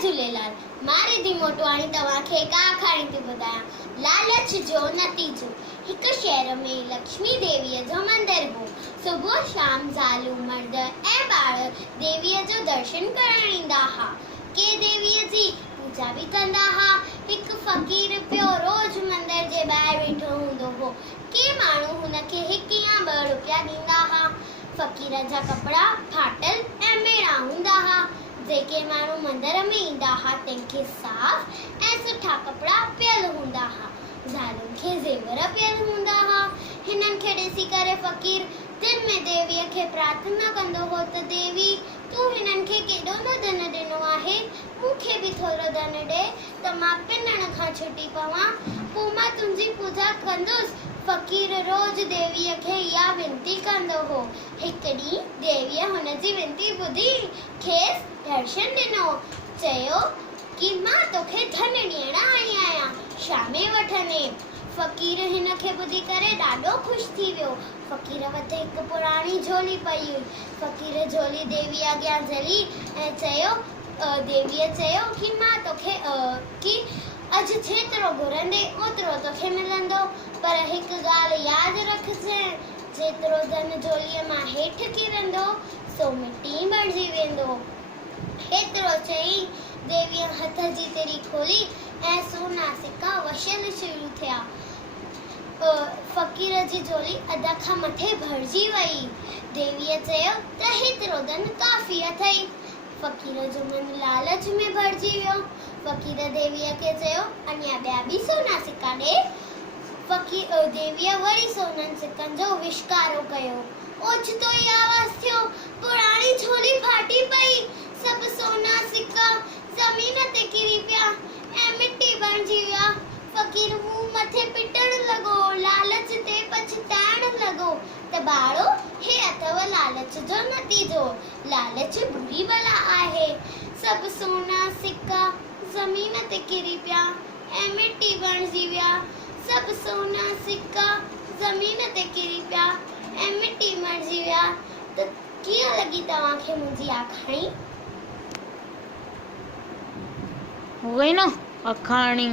झूलेलाल। मां रिद्धि मोटवाणी तव्हांखे हिकु आखाणी थी ॿुधायां। लालच जो नतीजो। हिकु शहर में लक्ष्मी देवीअ जो मंदिर हो। सुबुह शाम ज़ालूं मर्द ऐं ॿार देवीअ जो दर्शन करण ईंदा हुआ। के देवीअ जी पूजा बि कंदा हुआ। हिकु फ़क़ीर पियो रोज़ मंदिर जे ॿाहिरि वेठो हूंदो हो। के माण्हू हुनखे 1 या 2 रुपया ॾींदा हुआ। फ़क़ीर जा कपिड़ा फाटल ऐं मेड़ा हूंदा हुआ। जेके माण्हू मंदिर में ईंदा हुआ तंहिंखे साफ़ ऐं सुठा कपिड़ा पियल हूंदा हुआ। ज़ालुनि खे ज़ेवर पियल हूंदा हुआ। हिननि खे ॾिसी करे फ़क़ीर दिन में देवीअ खे प्रार्थना कंदो हो त देवी तूं हिननि खे केॾो न धन ॾिनो आहे, मूंखे बि थोरो धन ॾे त मां पिनण खां छुटी पवां, पोइ मां तुंहिंजी पूजा कंदुसि। फ़क़ीर रोज़ देवीअ खे इहा विनती कंदो हो। हिकु ॾींहुं देवीअ हुनजी विनती ॿुधी खेसि दर्शन ॾिनो। चयो कि मां तोखे धन ॾियण आई आहियां, शामे वठंदे। फ़क़ीर हिन खे ॿुधी करे ॾाढो ख़ुशि थी वियो। फ़क़ीर वटि हिकु पुराणी झोली पई हुई। फ़क़ीर झोली देवी अॻियां झली ऐं चयो देवीअ चयो कि मां तोखे कि अॼु जेतिरो घुरंदे ओतिरो तोखे मिलंदो, पर हिकु ॻाल्हि यादि रखजांइ, जेतिरो धन झोलीअ मां हेठि किरंदो सो मिटी बणिजी वेंदो। हेतिरो चई देवीअ हथ जी तिरी खोली ऐं सोना सिक्का वछल शुरू थिया। फ़क़ीर जी झोली अध खां मथे भरिजी वई। देवीअ चयो त हेतिरो धन काफ़ी अथई। फ़क़ीर जो मन लालच में भरिजी वियो। फ़क़ीर देवीअ खे चयो अञा ॿिया बि सोना सिक्का ॾे। देवीअ वरी सोननि सिक्कनि जो विश्कारो कयो। ओचितो ई आवाज़ थियो, पुराणी झोली फाटी पई। सभु सोना सिक्का ज़मीन ते किरी पिया ऐं मिटी बणिजी विया। फ़क़ीर मुंहुं मथे पिटण लॻो, लालच ते पछताइण लॻो त ॿारो हे अथव लालच जो नतीजो। लालच बुरी बला आहे। सभु सोना सिक्का ज़मीन ते किरी पिया ऐं मिटी बणिजी विया। सभु सोना सिक्का ज़मीन ते किरी पिया ऐं मिटी बणिजी विया। त कीअं लॻी तव्हांखे मुंहिंजी आखाणी? हो गई ना अखाणी।